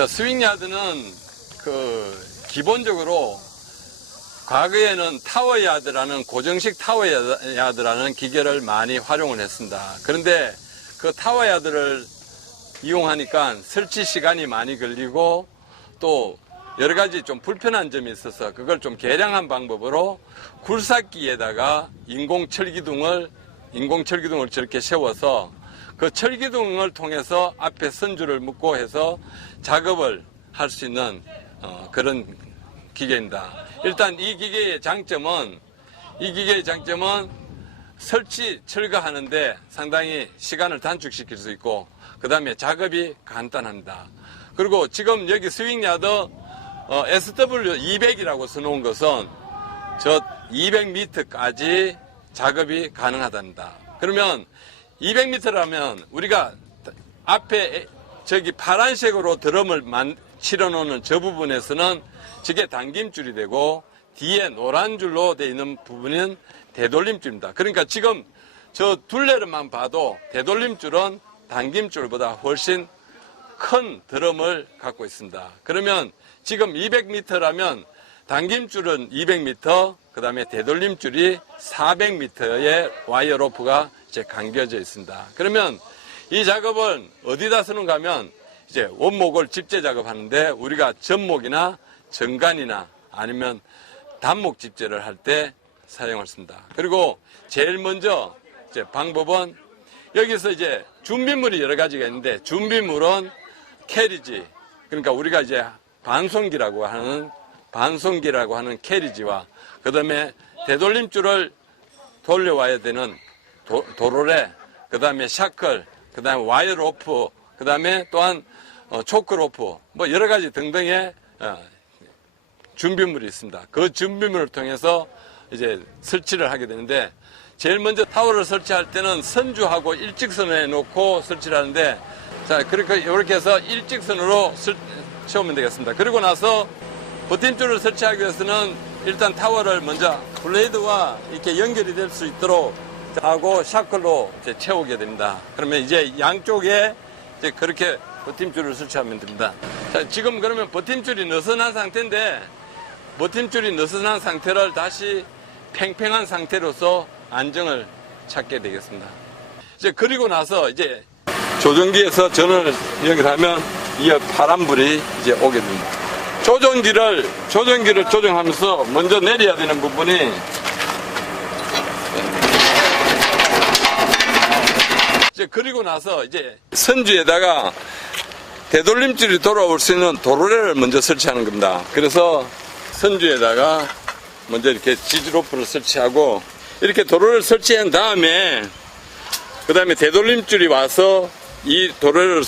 자, 스윙야드는 기본적으로 과거에는 타워야드라는 고정식 타워야드라는 기계를 많이 활용을 했습니다. 그런데 그 타워야드를 이용하니까 설치 시간이 많이 걸리고 또 여러 가지 좀 불편한 점이 있어서 그걸 좀 개량한 방법으로 굴삭기에다가 인공 철기둥을 저렇게 세워서 그 철기둥을 통해서 앞에 선주를 묶고 해서 작업을 할 수 있는 그런 기계입니다. 일단 이 기계의 장점은 설치, 철거하는데 상당히 시간을 단축시킬 수 있고 그 다음에 작업이 간단합니다. 그리고 지금 여기 스윙야드 SW200이라고 써놓은 것은 저 200m까지 작업이 가능하답니다. 그러면 200m라면 우리가 앞에 저기 파란색으로 드럼을 치러 놓는 저 부분에서는 저게 당김줄이 되고 뒤에 노란 줄로 되어 있는 부분은 되돌림줄입니다. 그러니까 지금 저 둘레를만 봐도 되돌림줄은 당김줄보다 훨씬 큰 드럼을 갖고 있습니다. 그러면 지금 200m라면 당김줄은 200m, 그 다음에 되돌림줄이 400m의 와이어 로프가 이제 감겨져 있습니다. 그러면 이 작업은 어디다 쓰는가 하면 이제 원목을 집재 작업하는데 우리가 전목이나 정관이나 아니면 단목 집재를 할 때 사용을 씁니다. 그리고 제일 먼저 이제 방법은 여기서 이제 준비물이 여러 가지가 있는데 준비물은 캐리지, 그러니까 우리가 이제 반송기라고 하는 캐리지와 그 다음에 되돌림줄을 돌려와야 되는 도로래, 그 다음에 샤클, 그 다음에 와이어 로프, 그 다음에 또한 초크 로프, 뭐 여러 가지 등등의 준비물이 있습니다. 그 준비물을 통해서 이제 설치를 하게 되는데 제일 먼저 타워를 설치할 때는 선주하고 일직선에 놓고 설치를 하는데 자, 그러니까 이렇게 해서 일직선으로 세우면 되겠습니다. 그리고 나서 버팀줄을 설치하기 위해서는 일단 타워를 먼저 블레이드와 이렇게 연결이 될 수 있도록 하고 샤클로 이제 채우게 됩니다. 그러면 이제 양쪽에 이제 그렇게 버팀줄을 설치하면 됩니다. 자, 지금 그러면 버팀줄이 느슨한 상태인데 버팀줄이 느슨한 상태를 다시 팽팽한 상태로서 안정을 찾게 되겠습니다. 이제 그리고 나서 이제 조정기에서 전원을 연결하면 이 파란불이 이제 오게 됩니다. 조정기를 조정하면서 먼저 내려야 되는 부분이 이제 그리고 나서 이제 선주에다가 되돌림줄이 돌아올 수 있는 도로래를 먼저 설치하는 겁니다. 그래서 선주에다가 먼저 이렇게 지지로프를 설치하고 이렇게 도로를 설치한 다음에 그 다음에 되돌림줄이 와서 이 도로를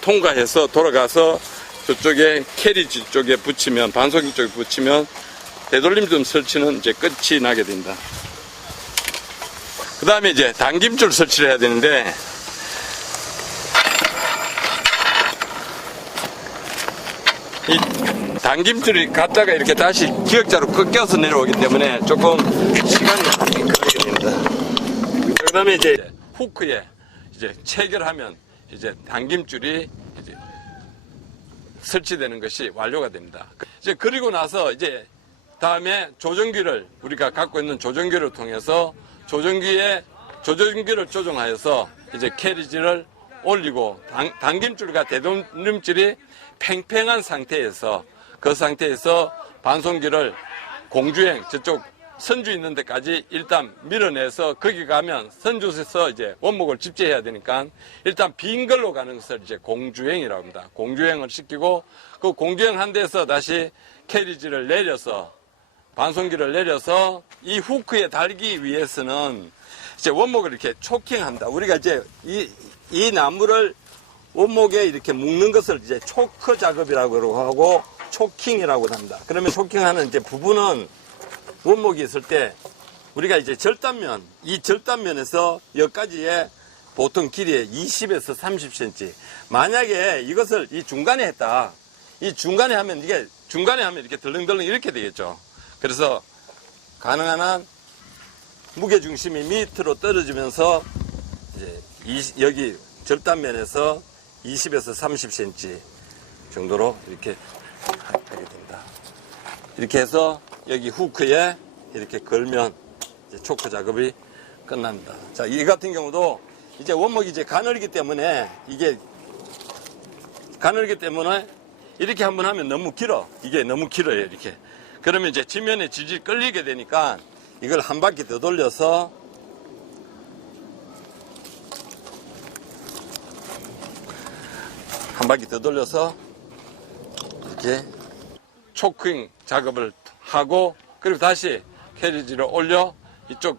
통과해서 돌아가서 저쪽에 캐리지 쪽에 붙이면 반송기 쪽에 붙이면 되돌림줄 설치는 이제 끝이 나게 됩니다. 그 다음에 이제 당김줄 설치를 해야 되는데 이 당김줄이 갔다가 이렇게 다시 기역자로 꺾여서 내려오기 때문에 조금 시간이 걸리게 됩니다. 그 다음에 이제 후크에 이제 체결하면 이제 당김줄이 이제 설치되는 것이 완료가 됩니다. 이제 그리고 나서 이제 다음에 조정기를 우리가 갖고 있는 조정기를 통해서 조정기를 조정하여서 이제 캐리지를 올리고 당김줄과 되돌림줄이 팽팽한 상태에서 그 상태에서 반송기를 공주행 저쪽 선주 있는 데까지 일단 밀어내서 거기 가면 선주에서 이제 원목을 집재해야 되니까 일단 빈 걸로 가는 것을 이제 공주행이라고 합니다. 공주행을 시키고 그 공주행 한 데서 다시 캐리지를 내려서 반송기를 내려서 이 후크에 달기 위해서는 이제 원목을 이렇게 초킹합니다. 우리가 이제 이 나무를 원목에 이렇게 묶는 것을 이제 초크 작업이라고 하고 초킹이라고 합니다. 그러면 초킹하는 이제 부분은 원목이 있을 때 우리가 이제 절단면, 이 절단면에서 여기까지의 보통 길이에 20에서 30cm. 만약에 이것을 이 중간에 했다. 이 중간에 하면 이렇게 덜렁덜렁 이렇게 되겠죠. 그래서 가능한 한 무게중심이 밑으로 떨어지면서 이제 여기 절단면에서 20에서 30cm 정도로 이렇게 하게 됩니다. 이렇게 해서 여기 후크에 이렇게 걸면 이제 초크 작업이 끝납니다. 자, 이 같은 경우도 이제 원목이 이제 가늘기 때문에 이렇게 한번 하면 너무 길어. 이게 너무 길어요, 이렇게. 그러면 이제 지면에 질질 끌리게 되니까 이걸 한 바퀴 더 돌려서 이렇게 초킹 작업을 하고 그리고 다시 캐리지를 올려 이쪽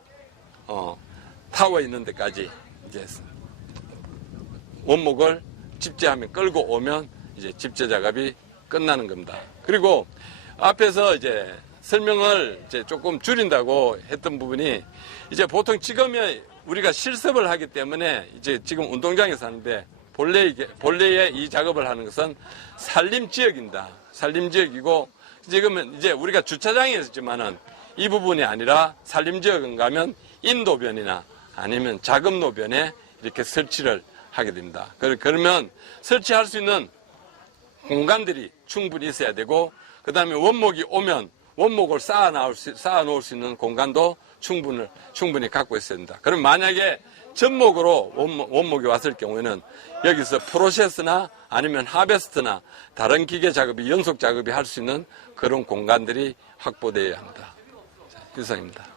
타워 있는 데까지 이제 원목을 집재하면 끌고 오면 이제 집재 작업이 끝나는 겁니다. 그리고 앞에서 이제 설명을 이제 조금 줄인다고 했던 부분이 이제 보통 지금에 우리가 실습을 하기 때문에 이제 지금 운동장에서 하는데 본래의 이 작업을 하는 것은 산림 지역입니다. 산림 지역이고 지금은 이제 우리가 주차장에 있었지만은 이 부분이 아니라 산림 지역은 가면 인도변이나 아니면 작업로변에 이렇게 설치를 하게 됩니다. 그러면 설치할 수 있는 공간들이 충분히 있어야 되고 그 다음에 원목이 오면 원목을 쌓아 놓을 수 있는 공간도 충분히 갖고 있어야 된다. 그럼 만약에 접목으로 원목이 왔을 경우에는 여기서 프로세스나 아니면 하베스트나 다른 기계 작업이 연속 작업이 할 수 있는 그런 공간들이 확보되어야 합니다. 자, 이상입니다.